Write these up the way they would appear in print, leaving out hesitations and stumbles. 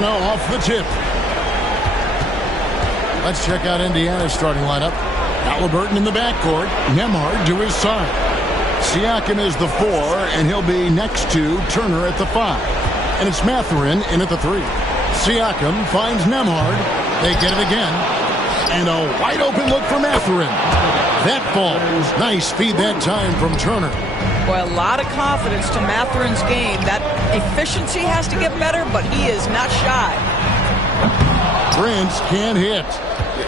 Indiana off the tip. Let's check out Indiana's starting lineup. Halliburton in the backcourt. Nembhard to his side. Siakam is the 4, and he'll be next to Turner at the 5. And it's Mathurin in at the 3. Siakam finds Nembhard. They get it again. And a wide open look for Mathurin. That falls. Nice feed that time from Turner. Boy, a lot of confidence to Mathurin's game. That efficiency has to get better, but he is not shy. Prince can't hit.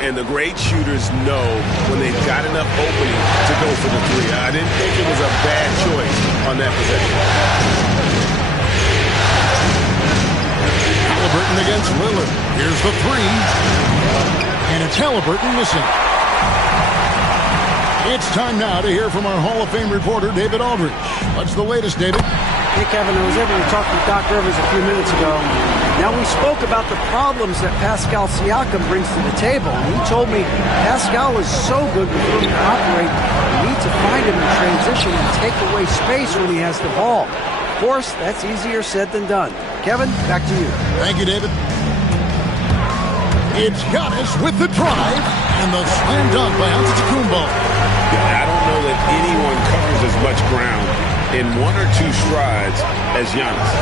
And the great shooters know when they've got enough opening to go for the 3. I didn't think it was a bad choice on that possession. Halliburton against Lillard. Here's the 3. And it's Halliburton missing. It's time now to hear from our Hall of Fame reporter, David Aldridge. What's the latest, David? Hey, Kevin, I was able to talk with Doc Rivers a few minutes ago. Now, we spoke about the problems that Pascal Siakam brings to the table. And he told me Pascal is so good with room to operate, you need to find him in transition and take away space when he has the ball. Of course, that's easier said than done. Kevin, back to you. Thank you, David. It's Giannis with the drive and the slam dunk by Antetokounmpo. I don't know that anyone covers as much ground in 1 or 2 strides as Giannis.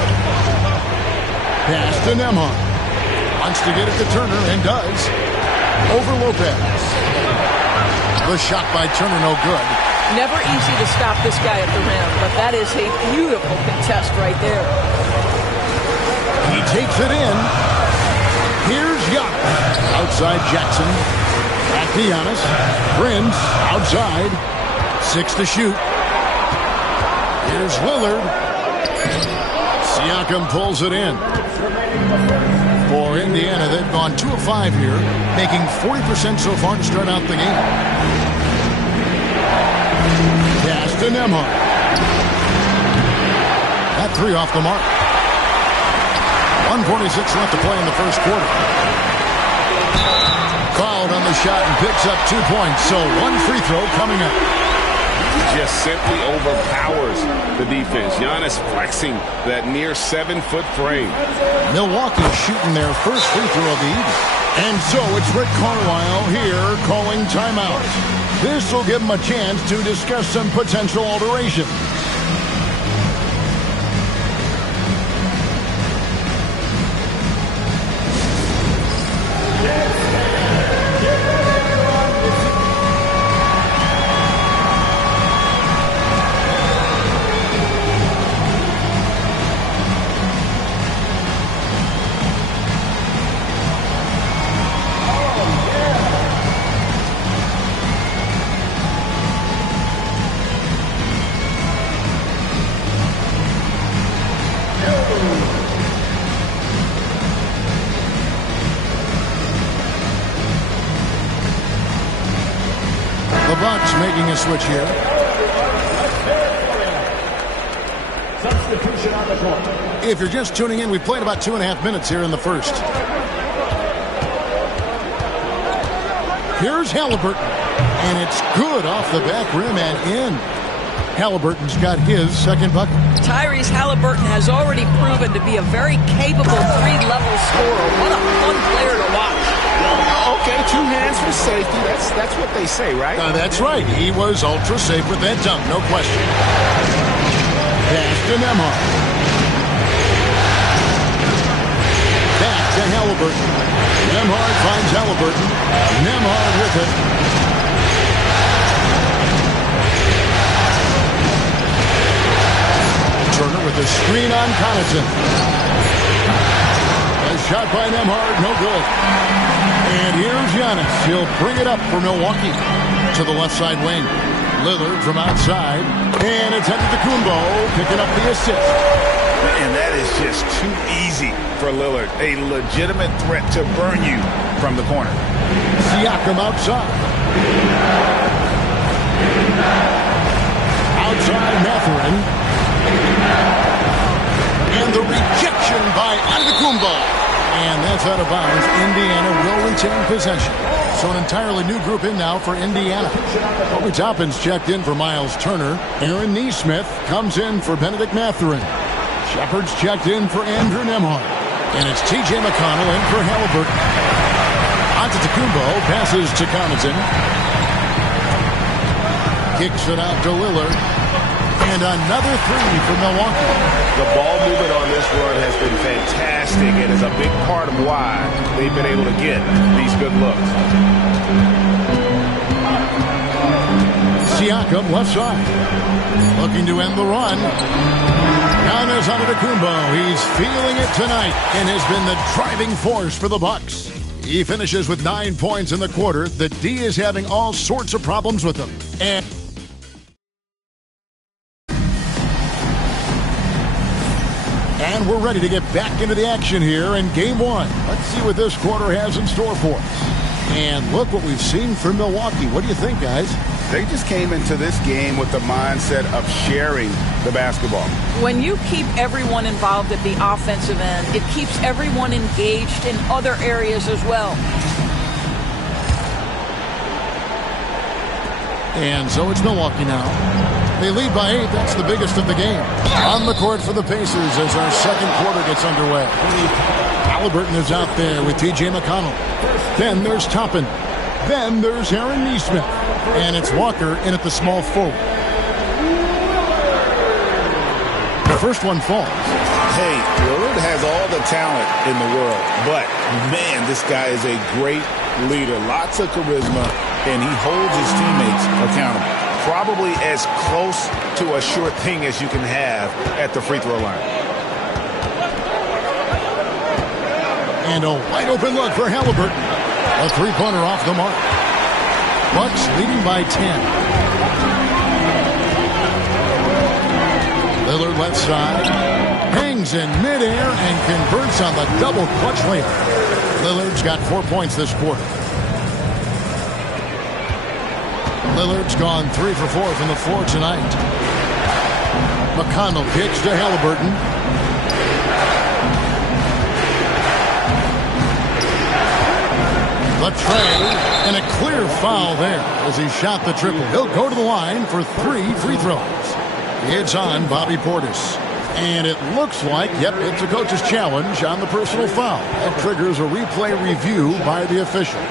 Pass to Nembhard. Wants to get it to Turner and does. Over Lopez. The shot by Turner, no good. Never easy to stop this guy at the rim, but that is a beautiful contest right there. He takes it in. Here's Giannis. Outside Jackson. Back to Giannis. Prince outside. 6 to shoot. Here's Lillard. Siakam pulls it in. For Indiana, they've gone 2 of 5 here, making 40% so far to start out the game. Pass to Nembhard. That 3 off the mark. 1:46 left to play in the first quarter. Fouled on the shot and picks up 2 points, so 1 free throw coming up. Just simply overpowers the defense. Giannis flexing that near 7-foot frame. Milwaukee shooting their first free throw of the evening. And so it's Rick Carlisle here calling timeout. This will give him a chance to discuss some potential alterations. The Bucks making a switch here. Substitution on the court. If you're just tuning in, we played about 2.5 minutes here in the first. Here's Halliburton. And it's good off the back rim and in. Halliburton's got his second bucket. Tyrese Halliburton has already proven to be a very capable 3-level scorer. What a fun player to watch. Okay, 2 hands for safety. That's what they say, right? That's right. He was ultra safe with that dunk, no question. Pass to Nembhard. Back to Halliburton. Nembhard finds Halliburton. Nembhard with it. Turner with a screen on Connaughton. A shot by Nembhard, no good. And here's Giannis. He'll bring it up for Milwaukee to the left side wing. Lillard from outside. And it's Antetokounmpo picking up the assist. And that is just too easy for Lillard. A legitimate threat to burn you from the corner. Siakam outside. Outside Mathurin. And the rejection by Antetokounmpo. And that's out of bounds. Indiana will retain possession. So an entirely new group in now for Indiana. Obi Toppin's checked in for Miles Turner. Aaron Nesmith comes in for Benedict Mathurin. Shepard's checked in for Andrew Nembhard. And it's T.J. McConnell in for Halliburton. Antetokounmpo passes to Connaughton. Kicks it out to Lillard. And another three for Milwaukee. The ball movement on this run has been fantastic and is a big part of why they've been able to get these good looks. Siakam left side. Looking to end the run. Down is Antetokounmpo. He's feeling it tonight and has been the driving force for the Bucks. He finishes with 9 points in the quarter. The D is having all sorts of problems with him. And we're ready to get back into the action here in Game 1. Let's see what this quarter has in store for us. And look what we've seen from Milwaukee. What do you think, guys? They just came into this game with the mindset of sharing the basketball. When you keep everyone involved at the offensive end, it keeps everyone engaged in other areas as well. And so it's Milwaukee now. They lead by 8. That's the biggest of the game. On the court for the Pacers as our second quarter gets underway. Halliburton is out there with T.J. McConnell. Then there's Toppin. Then there's Aaron Nesmith. And it's Walker in at the small forward. The first one falls. Hey, Lillard has all the talent in the world, but man, this guy is a great leader. Lots of charisma, and he holds his teammates accountable. Probably as close to a sure thing as you can have at the free throw line. And a wide open look for Halliburton. A three-pointer off the mark. Bucks leading by 10. Lillard left side. Hangs in midair and converts on the double clutch layup. Lillard's got 4 points this quarter. Lillard's gone 3 for 4 from the floor tonight. McConnell kicks to Halliburton. The tray, and a clear foul there as he shot the triple. He'll go to the line for 3 free throws. It's on Bobby Portis. And it looks like, yep, it's a coach's challenge on the personal foul. That triggers a replay review by the officials.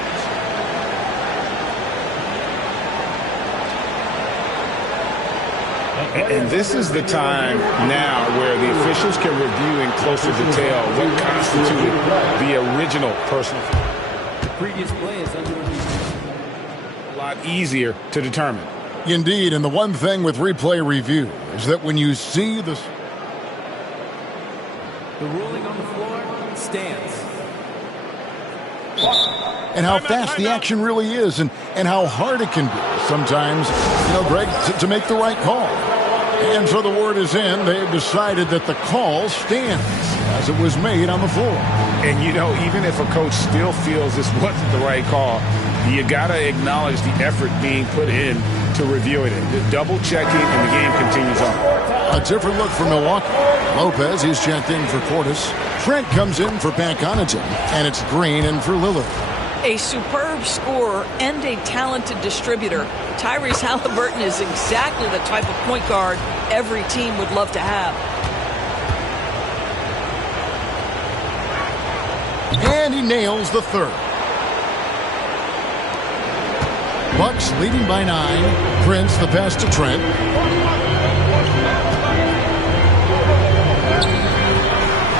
And this is the time now where the officials can review in closer detail what constituted the original personal foul. Previous play is under review. A lot easier to determine. Indeed, and the one thing with replay review is that when you see the ruling on the floor stands. And how fast the action really is and how hard it can be sometimes, Greg, to make the right call. And so the word is in. They've decided that the call stands as it was made on the floor. And, even if a coach still feels this wasn't the right call, you got to acknowledge the effort being put in to review it. The double checking and the game continues on. A different look for Milwaukee. Lopez, he's checked in for Portis. Trent comes in for Pat Connaughton. And it's Green in for Lillard. A superb scorer and a talented distributor. Tyrese Halliburton is exactly the type of point guard every team would love to have. And he nails the third. Bucks leading by 9. Prince the pass to Trent.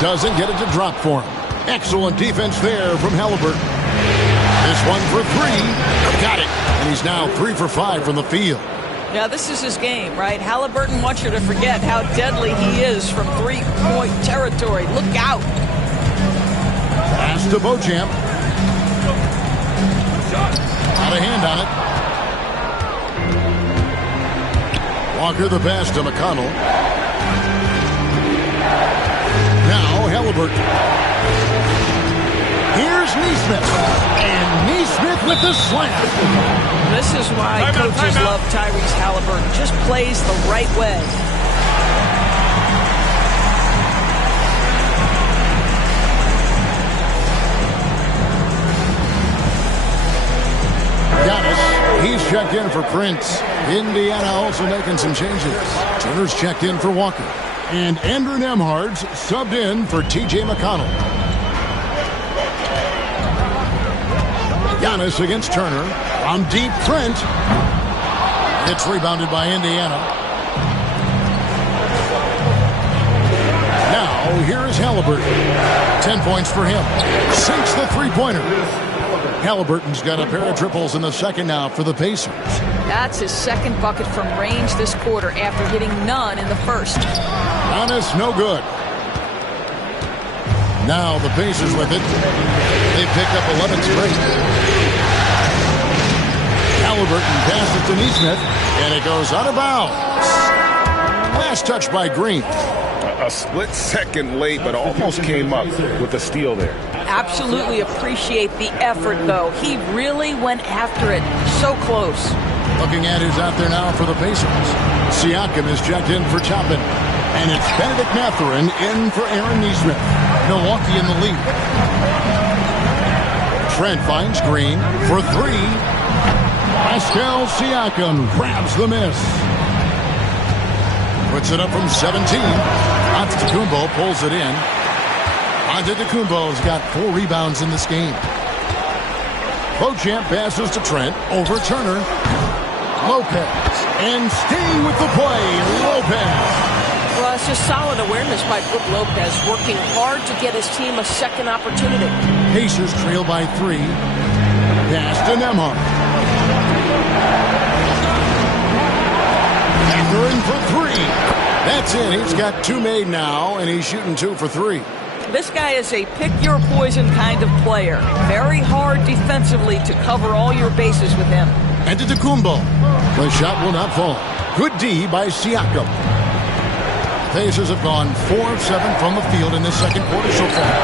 Doesn't get it to drop for him. Excellent defense there from Halliburton. This one for 3. Got it. And he's now 3 for 5 from the field. Yeah, this is his game, right? Halliburton wants you to forget how deadly he is from three-point territory. Look out. Pass to Beauchamp. Got a hand on it. Walker the pass to McConnell. Now Halliburton. Here's Nesmith. And Nesmith with the slam. This is why coaches love Tyrese Halliburton. Just plays the right way. Giannis, he's checked in for Prince. Indiana also making some changes. Turner's checked in for Walker. And Andrew Nembhard's subbed in for T.J. McConnell. Giannis against Turner. From deep, Trent. It's rebounded by Indiana. Now, here is Halliburton. 10 points for him. Sinks the three-pointer. Halliburton's got a pair of triples in the second now for the Pacers. That's his second bucket from range this quarter after hitting none in the first. Giannis, no good. Now the Pacers with it. They picked up 11 straight. Halliburton passes to Neesmith, and it goes out of bounds. Last touch by Green. A split second late, but almost came up with a steal there. Absolutely appreciate the effort, though. He really went after it. So close. Looking at who's out there now for the Pacers. Siakam is checked in for Chapman. And it's Benedict Mathurin in for Aaron Neesmith. Milwaukee in the lead. Trent finds Green for three. Pascal Siakam grabs the miss. Puts it up from 17. Antetokounmpo pulls it in. Antetokounmpo's got 4 rebounds in this game. Beauchamp passes to Trent over Turner. Lopez. And staying with the play, Lopez. Well, it's just solid awareness by Brook Lopez, working hard to get his team a second opportunity. Pacers trail by 3. Pass to Nembhard. Mathurin for 3. That's it. He's got 2 made now, and he's shooting 2 for 3. This guy is a pick-your-poison kind of player. Very hard defensively to cover all your bases with him. Antetokounmpo. The shot will not fall. Good D by Siakam. Pacers have gone 4 of 7 from the field in this second quarter so far.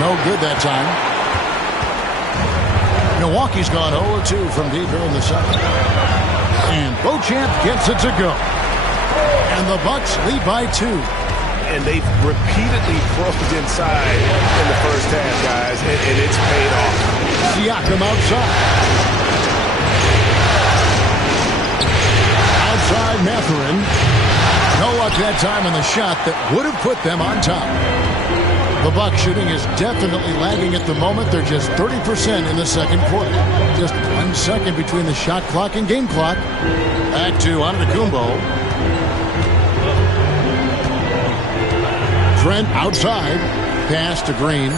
No good that time. Milwaukee's gone 0 of 2 from deep here in the second. And Beauchamp gets it to go. And the Bucks lead by 2. And they've repeatedly closed inside in the first half, guys, and it's paid off. Siakam outside. Outside Mathurin. No luck that time on the shot that would have put them on top. The Bucks shooting is definitely lagging at the moment. They're just 30% in the second quarter. Just 1 second between the shot clock and game clock. Back to Antetokounmpo. Trent outside. Pass to Green.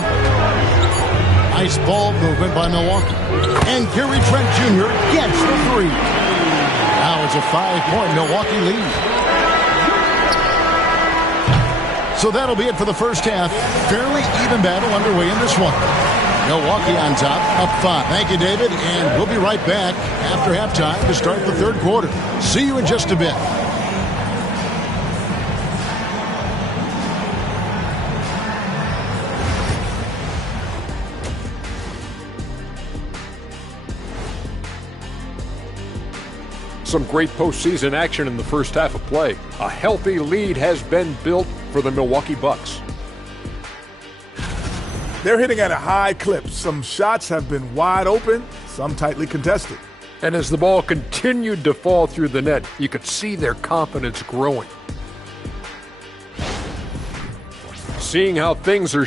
Nice ball movement by Milwaukee. And Gary Trent Jr. gets the 3. Now it's a 5-point Milwaukee lead. So that'll be it for the first half. Fairly even battle underway in this one. Milwaukee on top, up 5. Thank you, David, and we'll be right back after halftime to start the third quarter. See you in just a bit. Some great postseason action in the first half of play. A healthy lead has been built for the Milwaukee Bucks. They're hitting at a high clip. Some shots have been wide open, some tightly contested. And as the ball continued to fall through the net, you could see their confidence growing. Seeing how things are,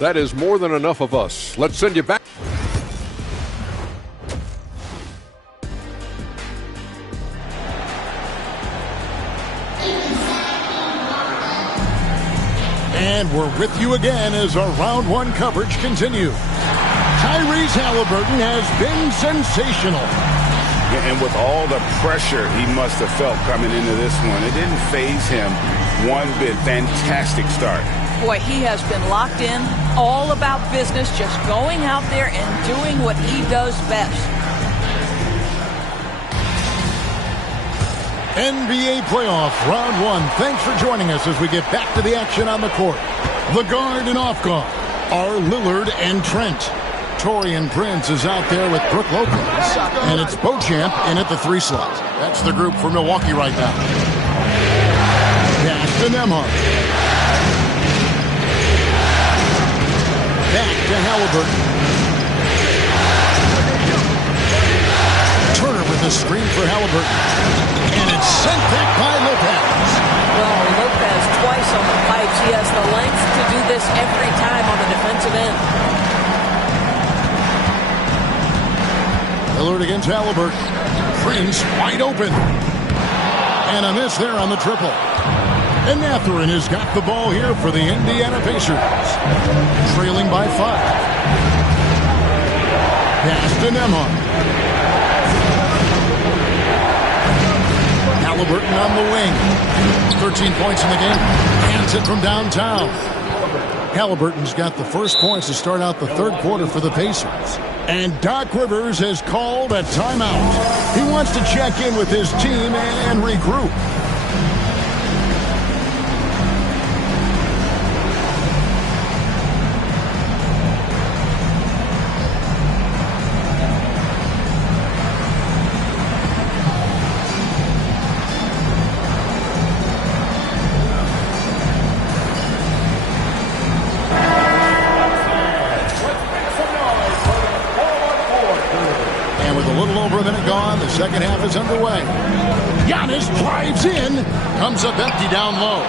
that is more than enough of us. Let's send you back. And we're with you again as our round 1 coverage continues. Tyrese Halliburton has been sensational. And with all the pressure he must have felt coming into this one, it didn't faze him one bit. Fantastic start. Boy, he has been locked in, all about business, just going out there and doing what he does best. NBA playoff round 1. Thanks for joining us as we get back to the action on the court. The guard and off guard are Lillard and Trent. Taurean Prince is out there with Brook Lopez. And it's Beauchamp in at the 3 slot. That's the group for Milwaukee right now. Pass to Nembhard. Back to Halliburton. Turner with a screen for Halliburton. And it's sent back by Lopez. Well, Lopez twice on the pipes. He has the length to do this every time on the defensive end. Lillard against Halliburton. Prince wide open. And a miss there on the triple. And Mathurin has got the ball here for the Indiana Pacers. Trailing by 5. Pass to Nembhard. Halliburton on the wing. 13 points in the game. Hands it from downtown. Halliburton's got the first points to start out the third quarter for the Pacers. And Doc Rivers has called a timeout. He wants to check in with his team and regroup. Second half is underway. Giannis drives in, comes up empty down low.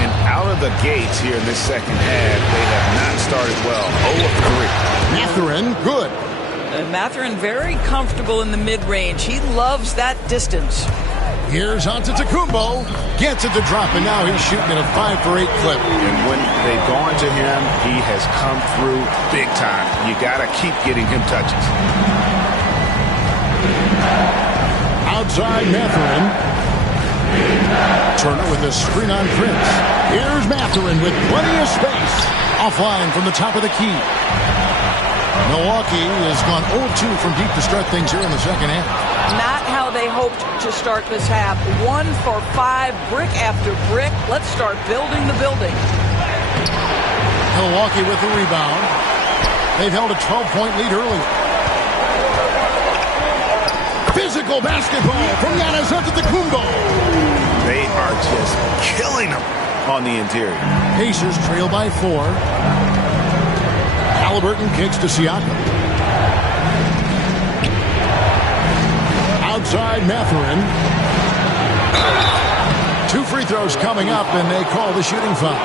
And out of the gates here in this second half, they have not started well. 0 of 3. Mathurin, good. Mathurin very comfortable in the mid-range. He loves that distance. Here's Antetokounmpo. Gets it to drop, and now he's shooting at a 5 for 8 clip. And when they've gone to him, he has come through big time. You got to keep getting him touches. Outside Mathurin. Turner with a screen on Prince. Here's Mathurin with plenty of space. Offline from the top of the key. Milwaukee has gone 0-2 from deep to start things here in the second half. Not how they hoped to start this half. 1 for 5, brick after brick. Let's start building the building. Milwaukee with the rebound. They've held a 12-point lead earlier. Physical basketball from Giannis Antetokounmpo. They are just killing them on the interior. Pacers trail by 4. Halliburton kicks to Siakam. Outside Mathurin. 2 free throws coming up, and they call the shooting foul.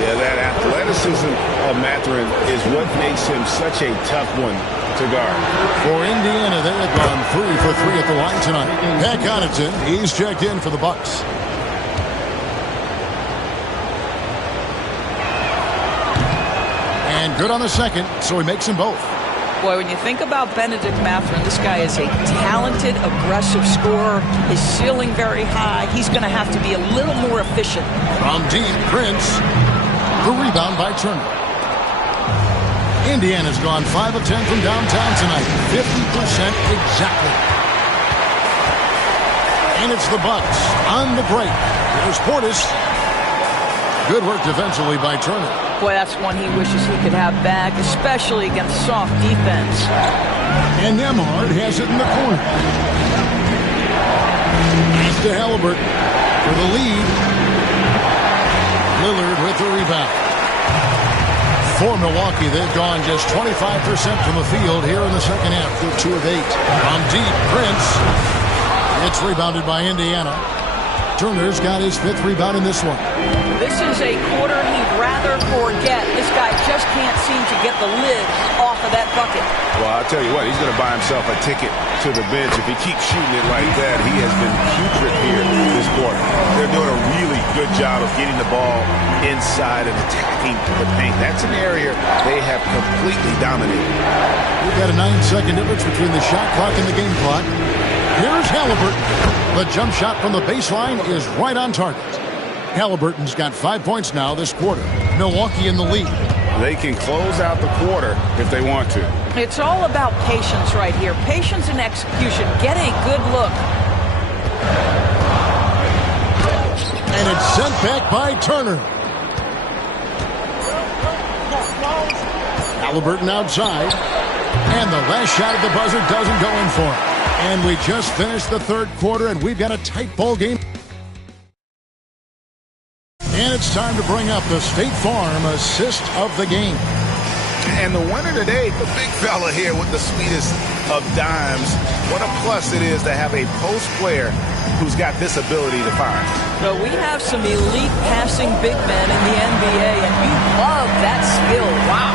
Yeah, that athleticism of Mathurin is what makes him such a tough one to guard. For Indiana, they have gone 3 for 3 at the line tonight. Pat Connaughton, he's checked in for the Bucks. And good on the second, so he makes them both. Boy, when you think about Benedict Mathurin, this guy is a talented, aggressive scorer. His ceiling very high. He's going to have to be a little more efficient. From deep, Prince. The rebound by Turner. Indiana's gone 5 of 10 from downtown tonight. 50% exactly. And it's the Bucks on the break. Here's Portis. Good work defensively by Turner. Boy, that's one he wishes he could have back, especially against soft defense. And Nembhard has it in the corner. Pass to Halliburton for the lead. Lillard with the rebound. For Milwaukee, they've gone just 25% from the field here in the second half. They're 2 of 8. On deep, Prince. It's rebounded by Indiana. Turner's got his 5th rebound in this one. This is a quarter he'd rather forget. This guy just can't seem to get the lid off of that bucket. Well, I'll tell you what, he's going to buy himself a ticket to the bench. If he keeps shooting it like that, he has been putrid here this quarter. They're doing a really good job of getting the ball inside and attacking the paint. That's an area they have completely dominated. We've got a 9-second difference between the shot clock and the game clock. Here's Halliburton. The jump shot from the baseline is right on target. Halliburton's got 5 points now this quarter. Milwaukee in the lead. They can close out the quarter if they want to. It's all about patience right here. Patience and execution. Get a good look. And it's sent back by Turner. Halliburton outside. And the last shot at the buzzer doesn't go in for him. And we just finished the third quarter, and we've got a tight ball game. And it's time to bring up the State Farm assist of the game. And the winner today, the big fella here with the sweetest of dimes. What a plus it is to have a post player who's got this ability to find. So we have some elite passing big men in the NBA, and you love that skill. Wow.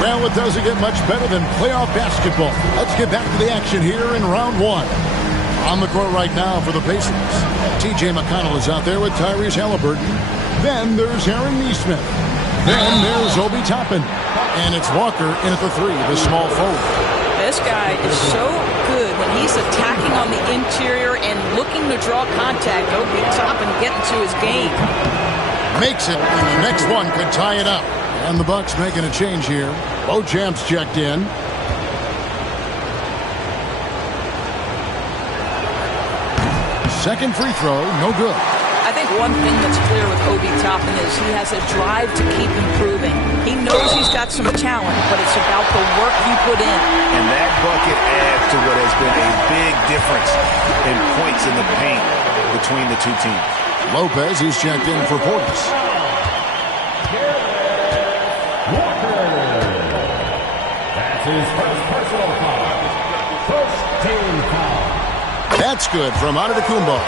Well, it doesn't get much better than playoff basketball. Let's get back to the action here in round one. On the court right now for the Pacers, T.J. McConnell is out there with Tyrese Halliburton. Then there's Aaron Nesmith. Then there's Obi Toppin. And it's Walker in at the three, the small forward. This guy is so good when he's attacking on the interior and looking to draw contact. Obi Toppin getting to his game. Makes it, and the next one could tie it up. And the Bucks making a change here. Beauchamp's checked in. Second free throw, no good. I think one thing that's clear with Obi Toppin is he has a drive to keep improving. He knows he's got some talent, but it's about the work you put in. And that bucket adds to what has been a big difference in points in the paint between the two teams. Lopez, he's checked in for Portis. That's his first personal foul. First team foul. That's good from Antetokounmpo.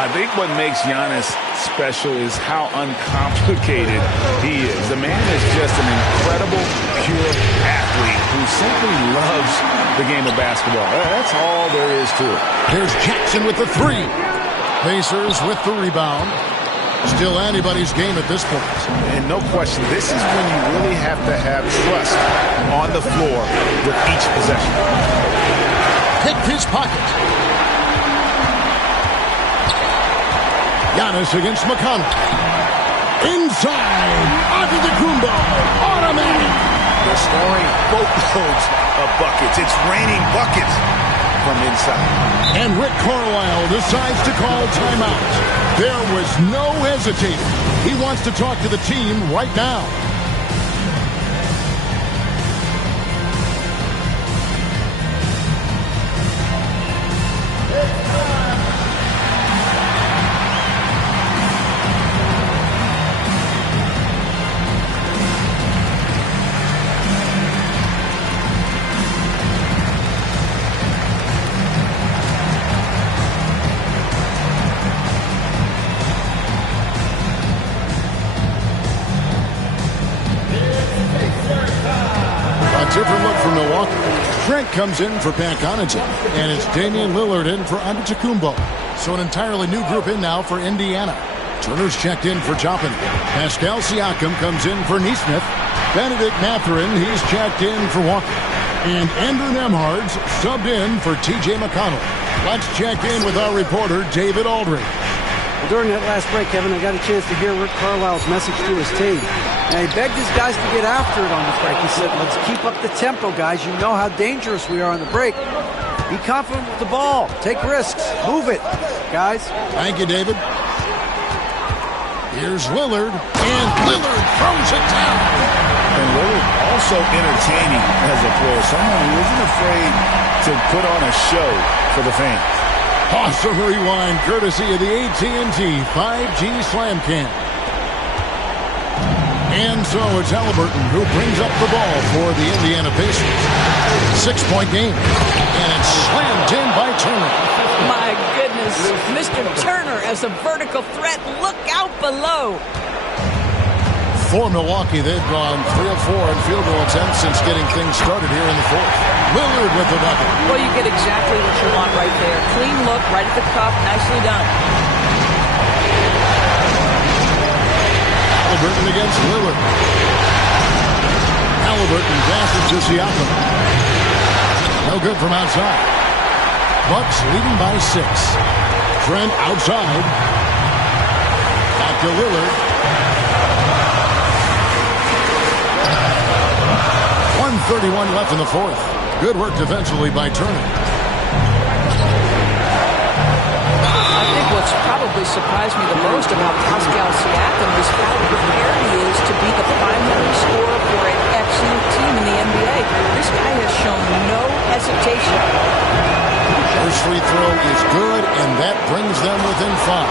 I think what makes Giannis special is how uncomplicated he is. The man is just an incredible, pure athlete who simply loves the game of basketball. That's all there is to it. Here's Jackson with the three. Pacers with the rebound. Still anybody's game at this point. And no question, this is when you really have to have trust on the floor with each possession. Picked his pocket. Giannis against McConnell. Inside. Antetokounmpo. Automatic. They're scoring boatloads of buckets. It's raining buckets from inside. And Rick Carlisle decides to call timeout. There was no hesitating. He wants to talk to the team right now. Different look for Milwaukee. Trent comes in for Pat Connaughton, and it's Damian Lillard in for Antetokounmpo. So an entirely new group in now for Indiana. Turner's checked in for Toppin. Pascal Siakam comes in for Nesmith. Benedict Mathurin, he's checked in for Walker. And Andrew Nembhard's subbed in for T.J. McConnell. Let's check in with our reporter, David Aldridge. Well, during that last break, Kevin, I got a chance to hear Rick Carlisle's message to his team. And he begged his guys to get after it on the break. He said, let's keep up the tempo, guys. You know how dangerous we are on the break. Be confident with the ball. Take risks. Move it, guys. Thank you, David. Here's Lillard, and Lillard throws it down. And Lillard also entertaining as a player. Someone who isn't afraid to put on a show for the fans. Awesome rewind, courtesy of the AT&T 5G Slam Cam. And so it's Halliburton who brings up the ball for the Indiana Pacers. 6-point game. And it's slammed in by Turner. My goodness, Mr. Turner as a vertical threat. Look out below. For Milwaukee, they've gone 3 of 4 in field goal attempts since getting things started here in the fourth. Lillard with the bucket. Well, you get exactly what you want right there. Clean look, right at the cup. Nicely done. Halliburton against Lillard. Halliburton passes to Siakam. No good from outside. Bucks leading by 6. Trent outside. Back to Lillard. 1:31 left in the fourth. Good work defensively by Turner. I think what's probably surprised me the most about Pascal Siakam is how prepared he is to be the primary scorer for an excellent team in the NBA. This guy has shown no hesitation. First free throw is good, and that brings them within 5.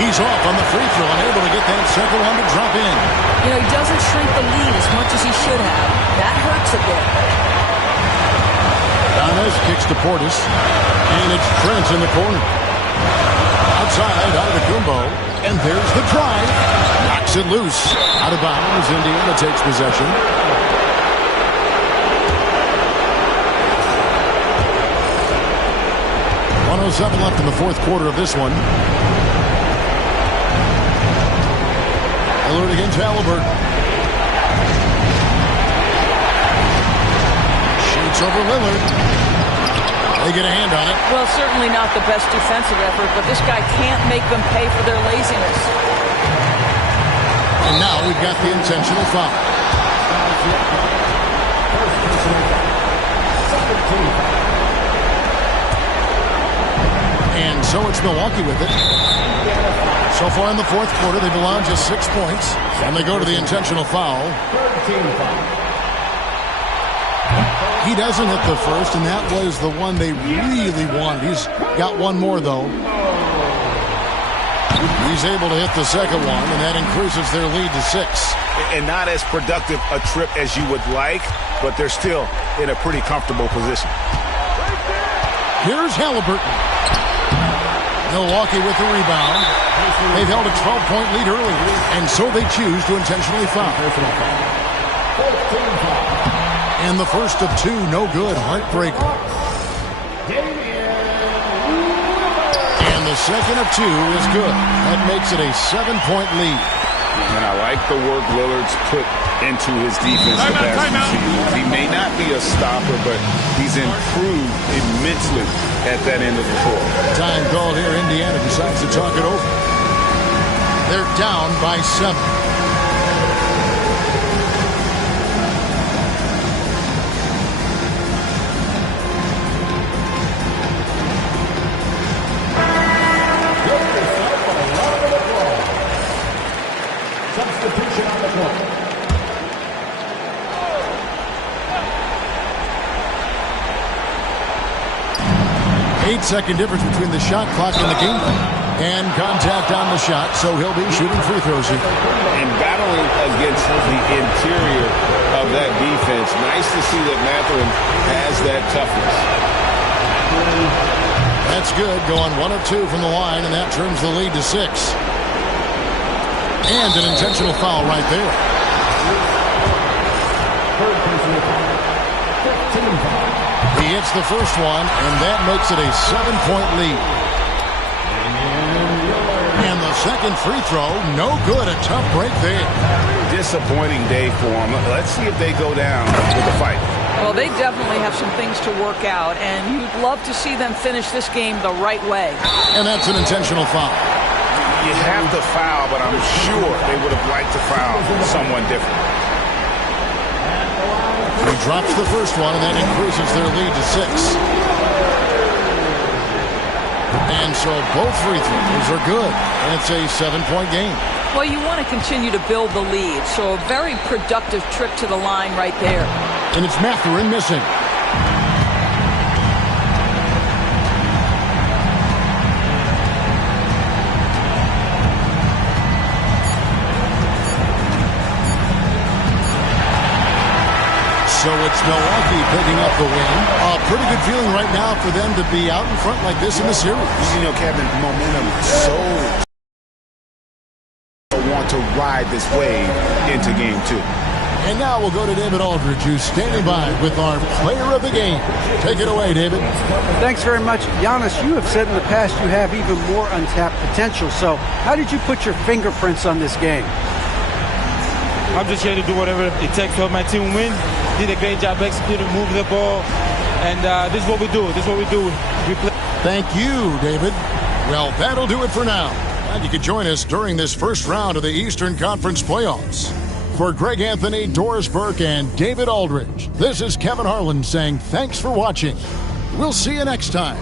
He's off on the free throw and able to get that second one to drop in. You know, he doesn't shrink the lead as much as he should have. That hurts a bit. Giannis kicks to Portis, and it's Trent in the corner. Outside, Antetokounmpo. And there's the drive. Knocks it loose. Out of bounds. Indiana takes possession. 1:07 left in the fourth quarter of this one. Lillard against Halliburton. Shoots over Lillard. They get a hand on it. Well, certainly not the best defensive effort, but this guy can't make them pay for their laziness. And now we've got the intentional foul. And so it's Milwaukee with it. So far in the fourth quarter, they've allowed just 6 points. And they go to the intentional foul. He doesn't hit the first, and that was the one they really wanted. He's got one more, though. He's able to hit the second one, and that increases their lead to 6. And not as productive a trip as you would like, but they're still in a pretty comfortable position. Here's Halliburton. Milwaukee with the rebound. They've held a 12-point lead early, and so they choose to intentionally foul. And the first of two, no good, heartbreaker. And the second of two is good. That makes it a 7-point lead. And I like the work Lillard's put into his defense the past few seasons. He may not be a stopper, but he's improved immensely at that end of the floor. Time called here. Indiana decides to talk it over. They're down by 7. Substitution on the court. 8-second difference between the shot clock and the game. And contact on the shot, so he'll be shooting free throws here. And battling against the interior of that defense, nice to see that Mathurin has that toughness. That's good, going 1 of 2 from the line, and that turns the lead to 6. And an intentional foul right there. He hits the first one, and that makes it a 7-point lead. And the second free throw, no good. A tough break there. Disappointing day for them. Let's see if they go down with a fight. Well, they definitely have some things to work out, and you'd love to see them finish this game the right way. And that's an intentional foul. You have to foul, but I'm sure they would have liked to foul someone different. He drops the first one, and that increases their lead to 6. And so both free throws are good, and it's a 7-point game. Well, you want to continue to build the lead, so a very productive trip to the line right there. And it's Mathurin missing. So it's Milwaukee picking up the win. A pretty good feeling right now for them to be out in front like this in the series. You know, Kevin, momentum so want to ride this wave into game 2. And now we'll go to David Aldridge, who's standing by with our player of the game. Take it away, David. Thanks very much. Giannis, you have said in the past you have even more untapped potential. So how did you put your fingerprints on this game? I'm just here to do whatever it takes to help my team win. Did a great job executing, moving the ball. And this is what we do. This is what we do. We play. Thank you, David. Well, that'll do it for now. And you can join us during this first round of the Eastern Conference playoffs. For Greg Anthony, Doris Burke, and David Aldridge, this is Kevin Harlan saying thanks for watching. We'll see you next time.